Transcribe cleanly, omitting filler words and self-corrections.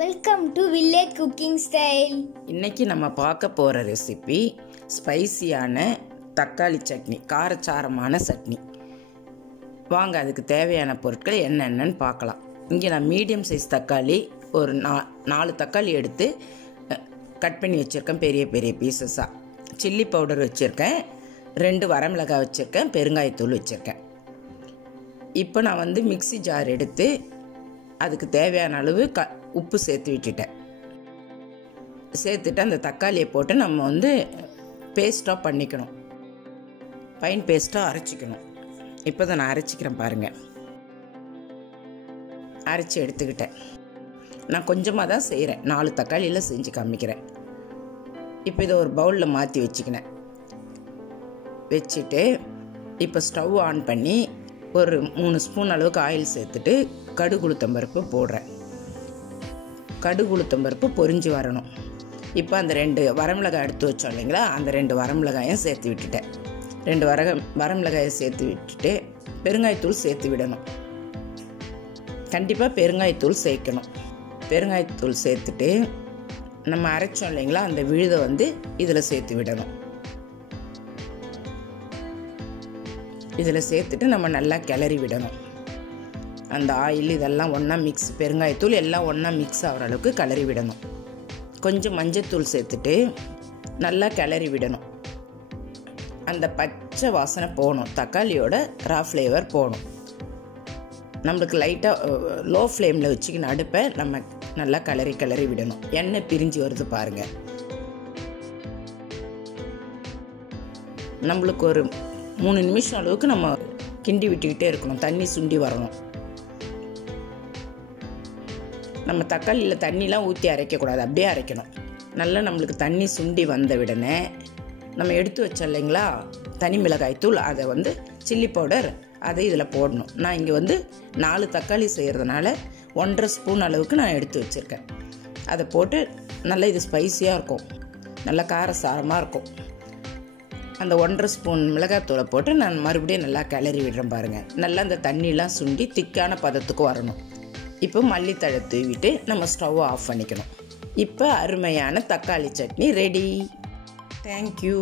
Welcome to village cooking style. இன்னைக்கு நம்ம பார்க்க போகிற ரெசிபி ஸ்பைசியான தக்காளி சட்னி, காரச்சாரமான சட்னி. வாங்க அதுக்கு தேவையான பொருட்கள் என்னென்னு பார்க்கலாம். இங்கே நான் மீடியம் சைஸ் தக்காளி ஒரு 4 தக்காளி எடுத்து கட் பண்ணி வச்சுருக்கேன் பெரிய பெரிய பீசஸாக. சில்லி பவுடர் வச்சுருக்கேன், 2 வரமிளகாய் வச்சுருக்கேன், பெருங்காயத்தூள் வச்சுருக்கேன். இப்போ நான் மிக்ஸி ஜார் எடுத்து அதுக்கு தேவையான அளவு உப்பு சேர்த்து விட்டுட்டேன். சேர்த்துட்டு அந்த தக்காளியை போட்டு நம்ம பேஸ்ட்டாக பண்ணிக்கணும், ஃபைன் பேஸ்ட்டாக அரைச்சிக்கணும். இப்போ தான் நான் அரைச்சிக்கிறேன் பாருங்கள். அரைச்சி எடுத்துக்கிட்டேன். நான் கொஞ்சமாக தான் செய்கிறேன், 4 தக்காளியில் செஞ்சு காமிக்கிறேன். இப்போ இதை ஒரு பவுலில் மாற்றி வச்சுக்கினேன். வச்சுட்டு இப்போ ஸ்டவ் ஆன் பண்ணி ஒரு 3 ஸ்பூன் அளவுக்கு ஆயில் சேர்த்துட்டு கடுகு உளுத்தம்பருப்பு போடுறேன். கடுகு உளுத்தம்பருப்பு பொரிஞ்சு வரணும். இப்போ அந்த 2 வரமிளகாய் எடுத்து வச்சோம் இல்லைங்களா, அந்த 2 வரமிளகாயும் சேர்த்து விட்டுட்டேன். 2 வரமிளகாயை சேர்த்து விட்டுட்டு பெருங்காயத்தூள் சேர்த்து விடணும். கண்டிப்பாக பெருங்காயத்தூள் சேர்க்கணும். பெருங்காயத்தூள் சேர்த்துட்டு நம்ம அரைச்சோம் இல்லைங்களா, அந்த விழுதை இதில் சேர்த்து விடணும். இதில் சேர்த்துட்டு நம்ம நல்லா கிளறி விடணும். அந்த ஆயில் இதெல்லாம் ஒன்றா மிக்ஸ், பெருங்காயத்தூள் எல்லாம் ஒன்றா மிக்ஸ் ஆகிற அளவுக்கு கிளறி விடணும். கொஞ்சம் மஞ்சத்தூள் சேர்த்துட்டு நல்லா கிளறி விடணும். அந்த பச்சை வாசனை போகணும், தக்காளியோட ரா ஃப்ளேவர் போகணும். நம்மளுக்கு லைட்டாக லோ ஃப்ளேமில் வச்சுக்கின்னு அடுப்பை நம்ம நல்லா கிளறி விடணும். எண்ணெய் பிரிஞ்சு வருது பாருங்கள். நம்மளுக்கு ஒரு 3 நிமிஷம் அளவுக்கு நம்ம கிண்டி விட்டுக்கிட்டே இருக்கணும், தண்ணி சுண்டி வரணும். நம்ம தக்காளியில் தண்ணிலாம் ஊற்றி அரைக்கக்கூடாது, அப்படியே அரைக்கணும். நல்லா நம்மளுக்கு தண்ணி சுண்டி வந்த உடனே நம்ம எடுத்து வச்சோம் இல்லைங்களா தனி மிளகாய்த்தூள், அதை சில்லி பவுடர் அதை இதில் போடணும். நான் இங்கே 4 தக்காளி செய்கிறதுனால 1.5 ஸ்பூன் அளவுக்கு நான் எடுத்து வச்சுருக்கேன். அதை போட்டு நல்லா இது ஸ்பைஸியாக இருக்கும், நல்லா காரசாரமாக இருக்கும். அந்த 1.5 ஸ்பூன் மிளகாத்தூளை போட்டு நான் மறுபடியும் நல்லா கிளறி விடுறேன் பாருங்கள். நல்லா அந்த தண்ணிலாம் சுண்டி திக்கான பதத்துக்கு வரணும். இப்போ மல்லித்தழை தூவிட்டு நம்ம ஸ்டவ் ஆஃப் பண்ணிக்கணும். இப்போ அருமையான தக்காளி சட்னி ரெடி. தேங்க்யூ.